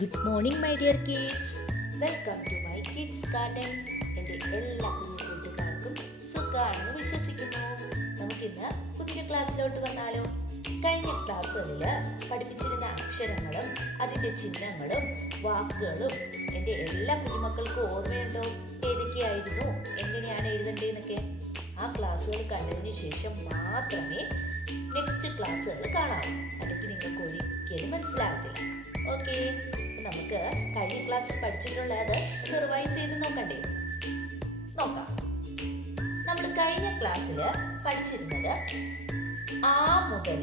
Good morning my dear kids. Welcome to my kids garden. എൻ്റെ എല്ലാ കൂട്ടുകാർക്കും സുഖമാണെന്ന് വിശ്വസിക്കുന്നു. നമുക്കിന്ന് പുതിയ ക്ലാസ്സിലോട്ട് വന്നാലോ? കഴിഞ്ഞ ക്ലാസ്സുകളിൽ പഠിപ്പിച്ചിരുന്ന അക്ഷരങ്ങളും അതിൻ്റെ ചിഹ്നങ്ങളും വാക്കുകളും എൻ്റെ എല്ലാ കുഞ്ഞുമക്കൾക്കും ഓർമ്മയുണ്ടോ? ഏതൊക്കെയായിരുന്നു, എങ്ങനെയാണ് എഴുതേണ്ടതെന്നൊക്കെ? ആ ക്ലാസ്സുകൾ കണ്ടതിന് ശേഷം മാത്രമേ നെക്സ്റ്റ് ക്ലാസ്സുകൾ കാണാവൂ, അല്ലെങ്കിൽ നിങ്ങൾക്ക് ഒരിക്കലും മനസ്സിലാകത്തില്ല. ഓക്കെ, നമുക്ക് കഴിഞ്ഞ ക്ലാസ്സിൽ പഠിച്ചിട്ടുള്ളത് ഒന്ന് റിവൈസ് ചെയ്ത് നോക്കണ്ടേ? നോക്കാം. നമ്മൾ കഴിഞ്ഞ ക്ലാസ്സിൽ പഠിച്ചിരുന്നത് ആ മുതൽ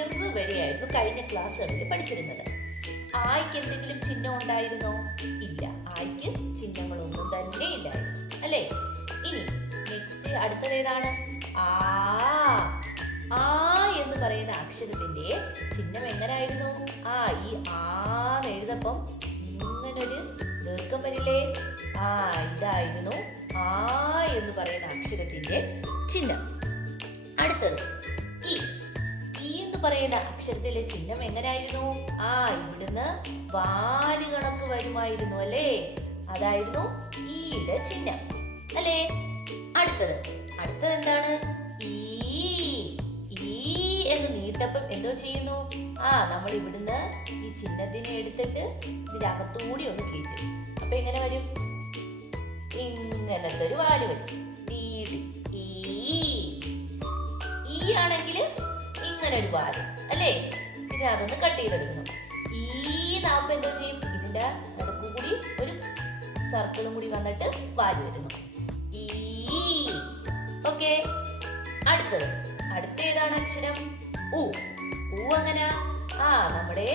ഇറ് വരെയായിരുന്നു കഴിഞ്ഞ ക്ലാസ്സുകളിൽ പഠിച്ചിരുന്നത്. ആയ്ക്ക് എന്തെങ്കിലും ചിഹ്നം ഉണ്ടായിരുന്നോ? ഇല്ല, ആയ്ക്ക് ചിഹ്നങ്ങളൊന്നും തന്നെ ഇല്ലായിരുന്നു, അല്ലേ? ഇനി നെക്സ്റ്റ് അടുത്തത് ഏതാണ്? ആ എന്ന് പറയുന്ന അക്ഷരത്തിന്റെ ചിഹ്നം എങ്ങനായിരുന്നു? ഈ ആന്ന് എഴുതപ്പം ഇങ്ങനൊരു ദീർഘം വരില്ലേ? ഇതായിരുന്നു ആ എന്ന് പറയുന്ന അക്ഷരത്തിന്റെ ചിഹ്നം. അടുത്തത് ഈ എന്ന് പറയുന്ന അക്ഷരത്തിലെ ചിഹ്നം എങ്ങനായിരുന്നു? ഇവിടുന്ന് വാല് കണക്ക് വരുമായിരുന്നു, അല്ലേ? അതായിരുന്നു ഈയുടെ ചിഹ്നം, അല്ലേ? അടുത്തത് എന്താണ്? എന്ന് നീട്ടപ്പം എന്തോ ചെയ്യുന്നു? നമ്മൾ ഇവിടുന്ന് ഈ ചിഹ്നത്തിനെ എടുത്തിട്ട് ഇതിന്റെ അകത്തുകൂടി ഒന്ന് കയറ്റും. അപ്പൊ എങ്ങനെ വരും? ഇങ്ങനത്തെ ഒരു വാല് വരും. നീട്ടി ഈ ആണെങ്കിൽ ഇങ്ങനെ ഒരു വാല്, അല്ലേ? ഇതിനകത്തുനിന്ന് കട്ട് ചെയ്തെടുക്കുന്നു. നാപ്പം എന്തോ ചെയ്യും? ഇതിന്റെ നടുക്കുകൂടി ഒരു സർക്കിളും കൂടി വന്നിട്ട് വാല് വരുന്നു. ഓക്കെ. അടുത്ത ഏതാണ് അക്ഷരം? ഊ എങ്ങനാ? നമ്മുടെ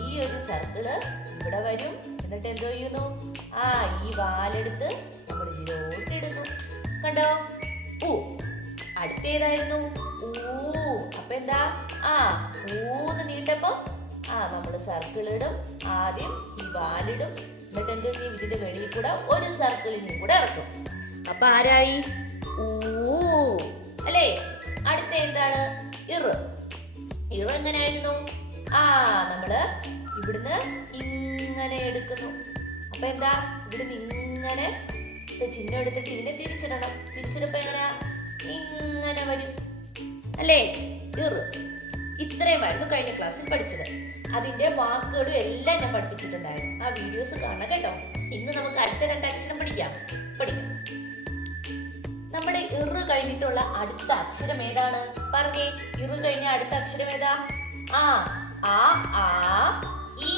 ഈ ഒരു സർക്കിള് ഇവിടെ വരും. എന്നിട്ട് എന്തോ ചെയ്യുന്നു? ഈ വാലെടുത്ത് നമ്മൾ ഇതിലോട്ട് ഇടുന്നു. കണ്ടോ? അടുത്ത ഏതായിരുന്നു? അപ്പൊ എന്താ? ഊന്ന് നീട്ടപ്പോ നമ്മള് സർക്കിൾ ഇടും. ആദ്യം ഈ വാലിടും, എന്നിട്ട് എന്തോ ചെയ്യും? ഇതിന്റെ വെളിയിൽ കൂടെ ഒരു സർക്കിളിനും കൂടെ ഇറക്കും. അപ്പൊ ആരായി? അല്ലേ? അടുത്ത എന്താണ്? ഇറ് എങ്ങനെയായിരുന്നു? നമ്മള് ഇവിടുന്ന് ഇങ്ങനെ എടുക്കുന്നു. അപ്പൊ എന്താ? ഇവിടുന്ന് ഇങ്ങനെ ചിഹ്നം എടുത്തിട്ട് ഇതിനെ തിരിച്ചിടണം. തിരിച്ചിടപ്പോ എങ്ങനെയാ? ഇങ്ങനെ വരും, അല്ലേ? ഇറ്. ഇത്രയുമായിരുന്നു കഴിഞ്ഞ ക്ലാസ്സിൽ പഠിച്ചത്. അതിന്റെ വാക്കുകളും എല്ലാം ഞാൻ പഠിപ്പിച്ചിട്ടുണ്ടായിരുന്നു. ആ വീഡിയോസ് കാണണം കേട്ടോ. ഇന്ന് നമുക്ക് അടുത്ത 2 അക്ഷരം പഠിക്കാം. നമ്മുടെ ഇറ് കഴിഞ്ഞിട്ടുള്ള അടുത്ത അക്ഷരം ഏതാണ്? പറഞ്ഞേ. ഇറ് കഴിഞ്ഞ അടുത്ത അക്ഷരം ഏതാ? ഇ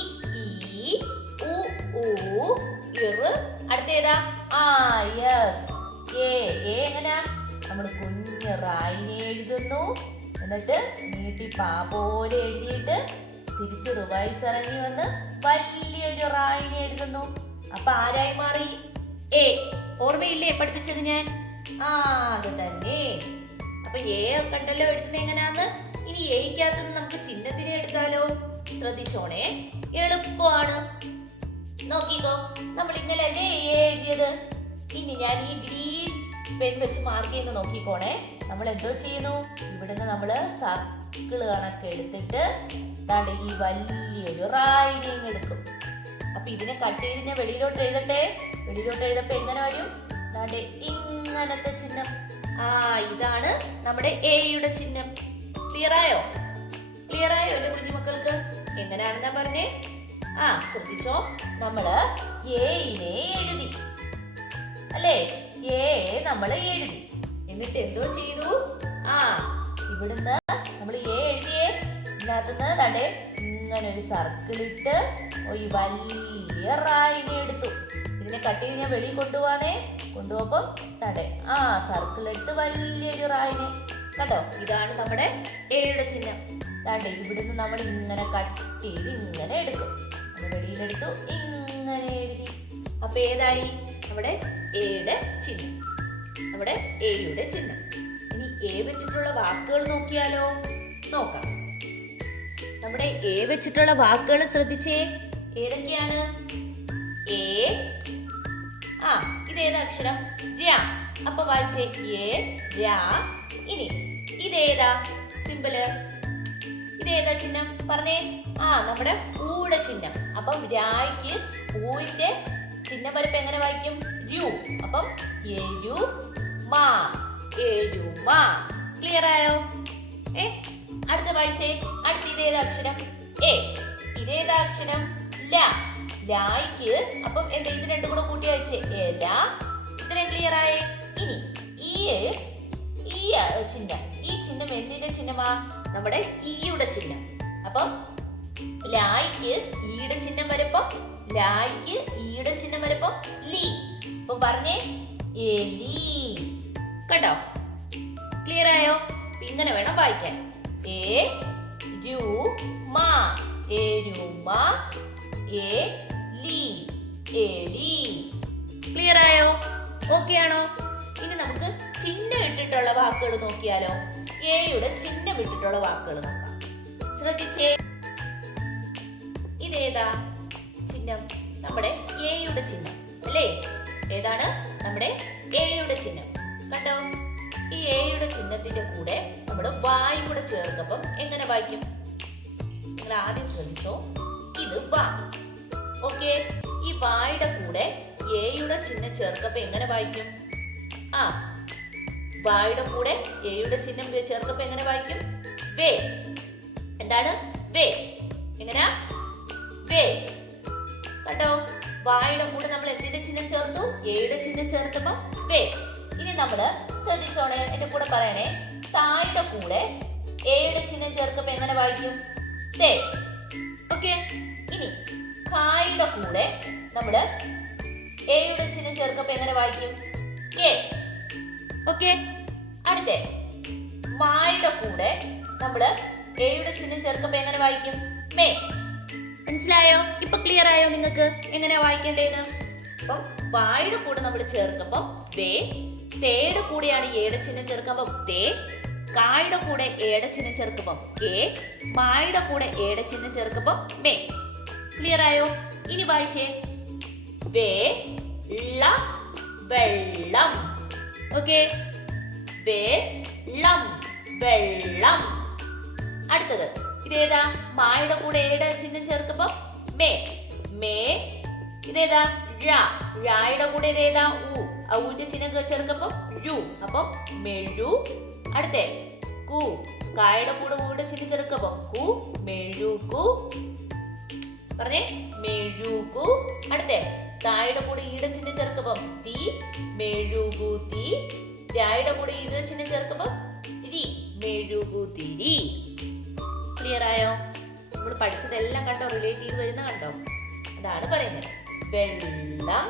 ഉ ഇറ്. അടുത്ത ഏതാ? യെസ്, എങ്ങനാ? നമ്മൾ കുഞ്ഞ് റായിനെ എഴുതുന്നു. എന്നിട്ട് നീട്ടി പാ പോലെ എഴുതിയിട്ട് തിരിച്ച് റിവൈസ് ഇറങ്ങി വന്ന് വലിയൊരു റായിനെ എഴുതുന്നു. അപ്പൊ ആരായി മാറി? എ. ഓർമ്മയില്ലേ പഠിപ്പിച്ചത് ഞാൻ? അത് തന്നെ. അപ്പൊ എ കണ്ടല്ലോ എഴുതുന്നത് എങ്ങനെയാന്ന്. ഇനി എയ്ക്കകത്ത് നമുക്ക് ചിഹ്നത്തിനെ എടുത്താലോ? ശ്രദ്ധിച്ചോണേ, എളുപ്പമാണ്. നോക്കിക്കോ, നമ്മൾ ഇന്നലെ അല്ലേ എ എഴുതിയത്. ഇനി ഞാൻ ഈ ഗ്രീൻ പെൻ വെച്ച് മാർക്ക് ചെയ്യുന്ന നോക്കിക്കോണേ. നമ്മൾ എന്തോ ചെയ്യുന്നു? ഇവിടുന്ന് നമ്മള് സർക്കിള് കണക്ക് എടുത്തിട്ട് ഈ വലിയൊരു റായിനെയും എടുക്കും. അപ്പൊ ഇതിനെ കട്ട് ചെയ്തിനെ വെളിയിലോട്ട് എഴുതട്ടെ. വെളിയിലോട്ട് എഴുതപ്പോ എങ്ങനെ വരും? ഇങ്ങനത്തെ ചിഹ്നം. ഇതാണ് നമ്മുടെ എയുടെ ചിഹ്നം. ക്ലിയർ ആയോ എന്റെ കുഞ്ഞുമക്കൾക്ക്? എങ്ങനെയാണെന്നാ പറഞ്ഞേ? ശ്രദ്ധിച്ചോ, നമ്മള് എയിനെ എഴുതി, അല്ലേ? നമ്മള് എഴുതി. എന്നിട്ട് എന്തോ ചെയ്തു? ഇവിടുന്ന് നമ്മൾ എഴുതിയേ ഇതിനകത്തുനിന്ന് ഇങ്ങനെ ഒരു സർക്കിൾ ഇട്ട് ഈ വലിയ റായിനെ എടുത്തു. ഇതിനെ കട്ട് ചെയ്ത് ഞാൻ വെളിയിൽ കൊണ്ടുപോകുമ്പോ സർക്കിൾ എടുത്ത് വലിയൊരു റായിനെ കണ്ടോ? ഇതാണ് നമ്മുടെ എയുടെ ചിഹ്നം. ഇവിടുന്ന് നമ്മൾ ഇങ്ങനെ കട്ട് ചെയ്ത് ഇങ്ങനെ എടുക്കും. വെളിയിലെടുത്തു, ഇങ്ങനെ എഴുതി. അപ്പൊ ഏതായി? നമ്മുടെ എയുടെ ചിഹ്നം, നമ്മുടെ എയുടെ ചിഹ്നം. ഇനി എ വെച്ചിട്ടുള്ള വാക്കുകൾ നോക്കിയാലോ? നോക്കാം. നമ്മുടെ എ വെച്ചിട്ടുള്ള വാക്കുകൾ ശ്രദ്ധിച്ചേ. ഏതൊക്കെയാണ്? എ. ഇതേതാ അക്ഷരം? രാ. അപ്പൊ വായിച്ചേ. എ രാ. ഇനി ഇതേതാ സിമ്പിള്? ഇതേതാ ചിഹ്നം പറഞ്ഞേ? നമ്മുടെ ഊടെ ചിഹ്നം. അപ്പം രായ്ക്ക് ഊവിന്റെ ചിഹ്നം വരുമ്പോ എങ്ങനെ വായിക്കും? രു. അപ്പം എരുമ, എരുമ. ക്ലിയർ ആയോ? അടുത്ത വായിച്ചേ. അടുത്ത ഇതേതാ അക്ഷരം? എ. ഇതേതാ അക്ഷരം? ല. ലായ്ക്ക് അപ്പം എന്താ ഇത് രണ്ടും കൂടെ കൂട്ടി വായിച്ചേ? എല. ഇത്രയും ക്ലിയർ ആയേ? ഇനി ഈ ചിഹ്നം, ഈ ചിഹ്നം എന്തിന്റെ ചിഹ്നമാ? നമ്മുടെ ഈയുടെ ചിഹ്നം. അപ്പം ലായ്ക്ക് ഈയുടെ ചിഹ്നം വരുമ്പോ, ലായ്ക്ക് ഈയുടെ ചിഹ്നം വരുമ്പോ ലി. അപ്പൊ പറഞ്ഞേ എലി. കണ്ടോ? ക്ലിയർ ആയോ? ഇങ്ങനെ വേണം വായിക്കാൻ. എരുമ, എരുമ, എലി, എലി. ക്ലിയർ ആയോ? ഓക്കെ ആണോ? ഇനി നമുക്ക് ചിഹ്നം ഇട്ടിട്ടുള്ള വാക്കുകൾ നോക്കിയാലോ? എയുടെ ചിഹ്നം ഇട്ടിട്ടുള്ള വാക്കുകൾ നോക്കാം. ശ്രദ്ധിച്ചേ. ഇതേതാ ചിഹ്നം? നമ്മുടെ എയുടെ ചിഹ്നം അല്ലേ? ഏതാണ്? നമ്മുടെ എയുടെ ചിഹ്നം. കണ്ടോ? ഈ എയുടെ ചിഹ്നത്തിന്റെ കൂടെ നമ്മൾ വായും കൂടെ ചേർക്കുമ്പം എങ്ങനെ വായിക്കും? നിങ്ങൾ ആദ്യം ശ്രദ്ധിച്ചോ. ഇത് വാ. ഓക്കെ. ഈ വായുടെ കൂടെ എയുടെ ചിഹ്നം ചേർക്കപ്പോ എങ്ങനെ വായിക്കും? വായുടെ കൂടെ എയുടെ ചിഹ്നം ചേർക്കപ്പോ എങ്ങനെ വായിക്കും? വേ. എന്താണ്? വേ. എങ്ങനെയാ? വേ. കേട്ടോ? വായുടെ കൂടെ നമ്മൾ എന്തിന്റെ ചിഹ്നം ചേർത്തു? എയുടെ ചിഹ്നം ചേർത്തപ്പോ വേ. ഇനി നമ്മള് ശ്രദ്ധിച്ചോണേ, എന്റെ കൂടെ പറയണേ. തായുടെ കൂടെ എയുടെ ചിഹ്നം ചേർക്കപ്പോ എങ്ങനെ വായിക്കും? തേ. ഓക്കെ. ഇനി കായുടെ കൂടെ നമ്മള് എയുടെ ചിഹ്നം ചേർക്കപ്പോ എങ്ങനെ വായിക്കും? കെ. ഓക്കെ. അടുത്ത മായുടെ കൂടെ നമ്മള് എയുടെ ചിഹ്നം ചേർക്കപ്പോ എങ്ങനെ വായിക്കും? മേ. മനസ്സിലായോ? ഇപ്പൊ ക്ലിയർ ആയോ നിങ്ങൾക്ക് എങ്ങനെയാ വായിക്കേണ്ടതെന്ന്? അപ്പം വായുടെ കൂടെ നമ്മൾ ചേർക്കുമ്പോ വേ, തേയുടെ കൂടെയാണ് എയുടെ ചിഹ്നം ചേർക്കുമ്പോ തേ, കായുടെ കൂടെ എയുടെ ചിഹ്നം ചേർക്കുമ്പോ കെ, മായുടെ കൂടെ എയുടെ ചിഹ്നം ചേർക്കുമ്പോ മേ. ക്ലിയർ ആയോ? ഇനി വായിച്ചേ. വേ ള വെള്ളം. ഓക്കെ. വെള്ളം, വെള്ളം. അടുത്തത് ഇതേതാ? മായുടെ കൂടെ എയുടെ ചിഹ്നം ചേർക്കുമ്പോ മേ, മേ. ഇതേതാ? ഴയുടെ കൂടെ ഇതേതാ? ഊ. ഊന്റെ ചിഹ്നം ചേർക്കുമ്പോ രു. അപ്പൊ മെഴു. അടുത്തേ കു. കായുടെ കൂടെ ഊടെ ചിഹ്നം ചേർക്കുമ്പോ കു, മെഴുകു. പറഞ്ഞേ മെഴുകു. അടുത്തേ തായുടെ കൂടെ ഈടെ ചിഹ്നം ചേർക്കുമ്പോ തീ, മെഴുകുതി. രായുടെ കൂടെ ഈടെ ചിഹ്നം ചേർക്കുമ്പോ രി, മെഴുകുതിരി. ക്ലിയർ ആയോ? നമ്മൾ പഠിച്ചതെല്ലാം കണ്ടോ? റിലേറ്റ് ചെയ്ത് വരുന്ന കണ്ടോ? അതാണ് പറയുന്നത്. വെള്ളം,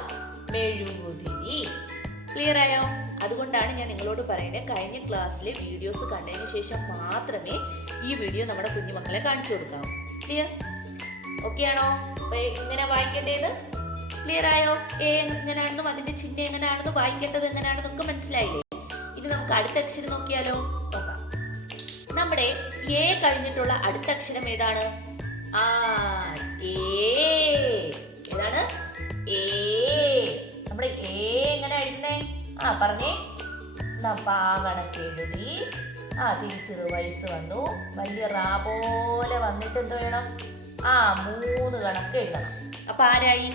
മെഴുകുതിരി. ക്ലിയർ ആയോ? അതുകൊണ്ടാണ് ഞാൻ നിങ്ങളോട് പറയുന്നത്, കഴിഞ്ഞ ക്ലാസ്സിലെ വീഡിയോസ് കണ്ടതിന് ശേഷം മാത്രമേ ഈ വീഡിയോ നമ്മുടെ കുഞ്ഞുമക്കളെ കാണിച്ചു കൊടുക്കാവൂ. ക്ലിയർ? ഓക്കെ ആണോ? അപ്പൊ ഇങ്ങനെ വായിക്കേണ്ടത് ക്ലിയർ ആയോ? എങ്ങനെയാണെന്നും അതിന്റെ ചിഹ്നം എങ്ങനെയാണെന്നും വായിക്കേണ്ടത് എങ്ങനെയാണെന്നൊക്കെ മനസ്സിലായില്ലേ? ഇനി നമുക്ക് അടുത്ത അക്ഷരം നോക്കിയാലോ? നോക്കാം. നമ്മുടെ എ കഴിഞ്ഞിട്ടുള്ള അടുത്ത അക്ഷരം ഏതാണ്? ഏതാണ്? ഏ. നമ്മുടെ എ എങ്ങനെ എഴുതുന്നേ? പറഞ്ഞേ. പാ കണക്ക് എഴുതി. തിരിച്ച് റിവൈസ് വന്നു. വലിയ റാ പോലെ വന്നിട്ട് എന്തോ വേണം? 3 കണക്ക് എഴുതണം. അപ്പൊ ആരായി?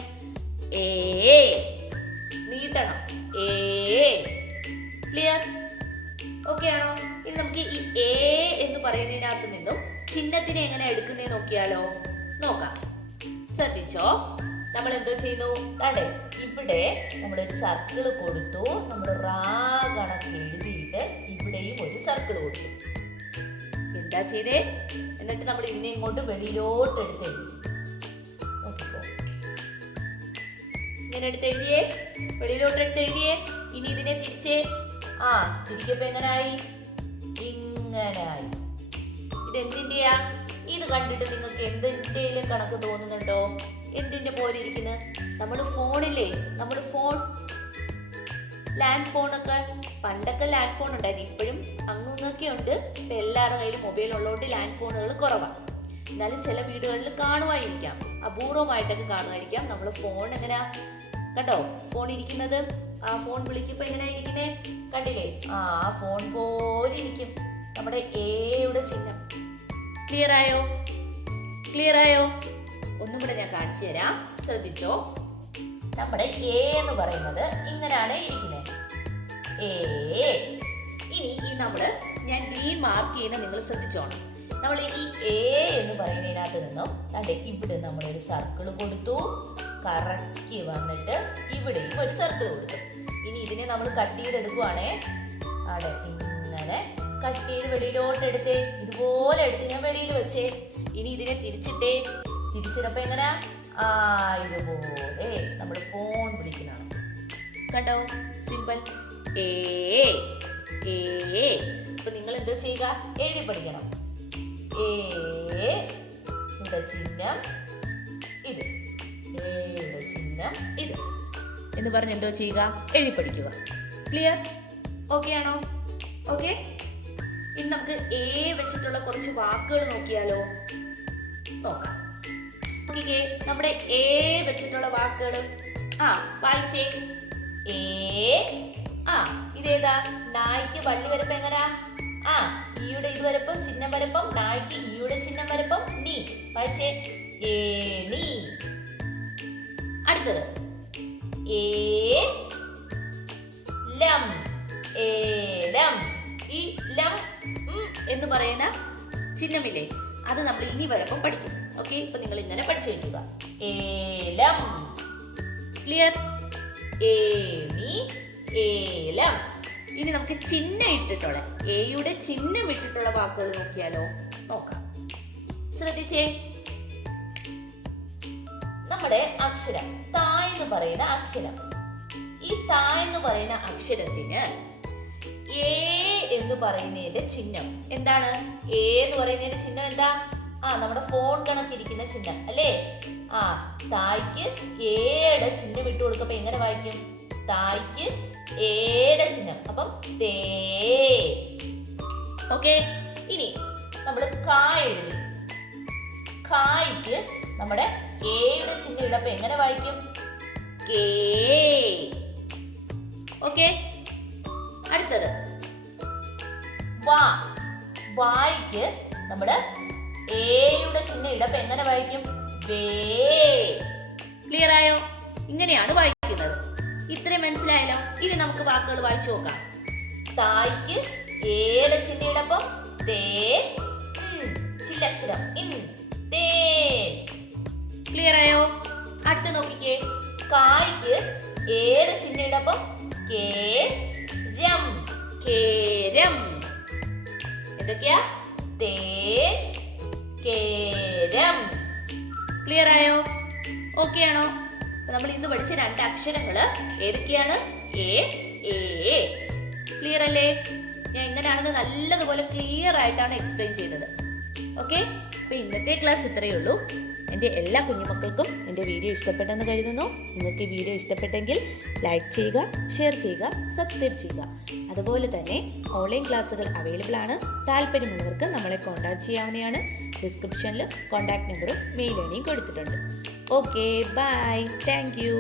ഏ. നീട്ടണം. ഏ. ക്ലിയർ? ഓക്കെ ആണോ? ഇനി നമുക്ക് ഈ എ എന്ന് പറയുന്നതിനകത്ത് നിന്നും ചിഹ്നത്തിനെ എങ്ങനെ എടുക്കുന്നേ നോക്കിയാലോ? നോക്കാം. ശ്രദ്ധിച്ചോ. നമ്മൾ എന്തോ ചെയ്യുന്നു? കണ്ടേ, ഇവിടെ നമ്മളൊരു സർക്കിൾ കൊടുത്തു. നമ്മൾ റാ കണക്ക് എഴുതിയിട്ട് ഇവിടെയും ഒരു സർക്കിൾ കൊടുത്തു. എന്താ ചെയ്തേ? എന്നിട്ട് നമ്മൾ ഇതിനെ ഇങ്ങോട്ട് വെളിയിലോട്ട് എടുത്തെഴുതി. നോക്കിക്കോ. ഇങ്ങനെ എടുത്തെഴുതിയേ, വെളിയിലോട്ട് എടുത്തെഴുതിയേ. ഇനി ഇതിനെ തിരിച്ചേ. തിരിക്കപ്പോ എങ്ങനായി? ഇങ്ങനായി. ഇതെന്തിന്റെയാ? ഇത് കണ്ടിട്ട് നിങ്ങൾക്ക് എന്തിന്റെയും കണക്ക് തോന്നുന്നുണ്ടോ? എന്തിന്റെ പോലെ ഇരിക്കുന്നത്? നമ്മുടെ ഫോണില്ലേ, നമ്മുടെ ഫോൺ, ലാൻഡ് ഫോണൊക്കെ. പണ്ടൊക്കെ ലാൻഡ് ഫോൺ ഉണ്ടായിരുന്നു, ഇപ്പോഴും അങ്ങൊക്കെ ഉണ്ട്. ഇപ്പൊ എല്ലാവരുടെ കയ്യിലും മൊബൈൽ ഉള്ളതുകൊണ്ട് ലാൻഡ് ഫോണുകൾ കുറവാണ്. എന്നാലും ചില വീടുകളിൽ കാണുമായിരിക്കാം, അപൂർവമായിട്ടൊക്കെ കാണുമായിരിക്കാം. നമ്മൾ ഫോൺ എങ്ങനെയാ? കണ്ടോ ഫോൺ ഇരിക്കുന്നത്? ഫോൺ വിളിക്കുമ്പോ എങ്ങനെയാ ഇരിക്കുന്നേ? കണ്ടില്ലേ? ഫോൺ പോലെ ഇരിക്കും നമ്മുടെ എയുടെ ചിഹ്നം. ക്ലിയർ ആയോ? ക്ലിയർ ആയോ? ഒന്നും കൂടെ ഞാൻ കാണിച്ചു തരാം, ശ്രദ്ധിച്ചോ. നമ്മുടെ എ എന്ന് പറയുന്നത് ഇങ്ങനെയാണ് ഇരിക്കുന്നത്, എ. ഇനി ഈ ഞാൻ ഗ്രീൻ മാർക്ക് ചെയ്യുന്ന നിങ്ങൾ ശ്രദ്ധിച്ചോണം. നമ്മൾ ഈ എ എന്ന് പറയുന്നതിനകത്ത് നിന്നും അതെ ഇവിടെ നമ്മളൊരു സർക്കിൾ കൊടുത്തു, കറക്കി വന്നിട്ട് ഇവിടെയും ഒരു സർക്കിൾ കൊടുത്തു. ഇനി ഇതിനെ നമ്മൾ കട്ട് ചെയ്തെടുക്കുവാണേ. അവിടെ ഇങ്ങനെ കട്ട് ചെയ്ത് വെളിയിലോട്ട് എടുത്തേ, ഇതുപോലെ എടുത്ത് ഞാൻ വെളിയിൽ വെച്ചേ. ഇനി ഇതിനെ തിരിച്ചിടപ്പോ എങ്ങനെയാ? ഇതുപോലെ നമ്മൾ ഫോൺ പിടിക്കുന്നതാണ്. കണ്ടോ? Simple A. അപ്പൊ നിങ്ങൾ എന്തോ ചെയ്യുക? എഴുതി പഠിക്കണം. എയുടെ ചിഹ്നം ഇത്, എയുടെ ചിഹ്നം ഇത് എന്ന് പറഞ്ഞ് എന്തോ ചെയ്യുക? എഴുതി പഠിക്കുക. ക്ലിയർ? ഓക്കെ ആണോ? ഓക്കെ. ഇനി നമുക്ക് എ വെച്ചിട്ടുള്ള കുറച്ച് വാക്കുകൾ നോക്കിയാലോ? നോക്കാം. ഓക്കെ, നമ്മുടെ എ വെച്ചിട്ടുള്ള വാക്കുകൾ വായിച്ചേ. എ. ഇതേതാ? നായ്ക്ക് വള്ളി വരപ്പം എങ്ങനാ? ഈയുടെ ഇത് വരപ്പം ചിഹ്നം വരപ്പം, നായ്ക്ക് ഈയുടെ ചിഹ്നം വരപ്പം, നീ. വായിച്ചേ. ഏണി. അടുത്തത് ഏലം. ഏലം. ഈ ലം എന്ന് പറയുന്ന ചിഹ്നമില്ലേ, അത് നമ്മൾ ഇനി വരപ്പം പഠിക്കും. ഓക്കെ, ഇപ്പൊ നിങ്ങൾ ഇങ്ങനെ പഠിച്ചു വയ്ക്കുക. ഏലം. ക്ലിയർ? ഏണി, ഏലം. ഇനി നമുക്ക് ചിഹ്നം ഇട്ടിട്ടുള്ള എയുടെ ചിഹ്നം ഇട്ടിട്ടുള്ള വാക്കുകൾ നോക്കിയാലോ? നോക്കാം. ശ്രദ്ധിച്ചേ. നമ്മുടെ അക്ഷരം താ എന്ന് പറയുന്ന അക്ഷരം, ഈ താ എന്ന് പറയുന്ന അക്ഷരത്തിന് എ എന്ന് പറയുന്നതിന്റെ ചിഹ്നം എന്താണ്? എ എന്ന് പറയുന്നതിന്റെ ചിഹ്നം എന്താ? നമ്മുടെ ഫോൺ കണക്കിരിക്കുന്ന ചിഹ്നം അല്ലേ? തായ്ക്ക് എയുടെ ചിഹ്നം ഇട്ട് കൊടുക്കുമ്പോ എങ്ങനെ വായിക്കും? തായ്ക്ക് എയുടെ ചിഹ്നം, അപ്പം തേ. ഓക്കെ. ഇനി നമ്മൾ കായ് എഴുതി, കായ്ക്ക് നമ്മുടെ എയുടെ ചിഹ്നം ഇടപ്പോ എങ്ങനെ വായിക്കും? കേ. ഓക്കെ. അടുത്തത് വായ്ക്ക് നമ്മുടെ എയുടെ ചിഹ്നം ഇടപ്പോ എങ്ങനെ വായിക്കും? വേ. ക്ലിയർ ആയോ? ഇങ്ങനെയാണ് വായിക്കുന്നത്. ഇത്രയും മനസ്സിലായല്ലോ. ഇനി നമുക്ക് വാക്കുകൾ വായിച്ചു നോക്കാം. തായ്ക്ക് ഏടെ ചിഹ്നം ഇടപ്പം തേ, ചില്ലക്ഷരം തേ. ക്ലിയർ ആയോ? അടുത്ത നോക്കിക്കേ. കായ്ക്ക് ഏടെ ചിഹ്നം ഇടപ്പം കേരം, കേരം. എന്തൊക്കെയാ? തേ, കേരം. ക്ലിയർ ആയോ? ഓക്കെ ആണോ? നമ്മൾ ഇന്ന് പഠിച്ച 2 അക്ഷരങ്ങള് ഏതൊക്കെയാണ്? A, A. ക്ലിയർ അല്ലേ? ഞാൻ ഇങ്ങനെയാണെന്ന് നല്ലതുപോലെ ക്ലിയർ ആയിട്ടാണ് എക്സ്പ്ലെയിൻ ചെയ്തത്. ഓക്കെ, അപ്പൊ ഇന്നത്തെ ക്ലാസ് ഇത്രയേ ഉള്ളൂ. എൻ്റെ എല്ലാ കുഞ്ഞുമക്കൾക്കും എൻ്റെ വീഡിയോ ഇഷ്ടപ്പെട്ടെന്ന് കരുതുന്നു. നിങ്ങൾക്ക് ഈ വീഡിയോ ഇഷ്ടപ്പെട്ടെങ്കിൽ ലൈക്ക് ചെയ്യുക, ഷെയർ ചെയ്യുക, സബ്സ്ക്രൈബ് ചെയ്യുക. അതുപോലെ തന്നെ ഓൺലൈൻ ക്ലാസ്സുകൾ അവൈലബിൾ ആണ്. താല്പര്യമുള്ളവർക്ക് നമ്മളെ കോൺടാക്ട് ചെയ്യാവുന്നതാണ്. ഡിസ്ക്രിപ്ഷനിൽ കോൺടാക്ട് നമ്പറും മെയിൽ ഐഡിയും കൊടുത്തിട്ടുണ്ട്. Okay, bye. Thank you.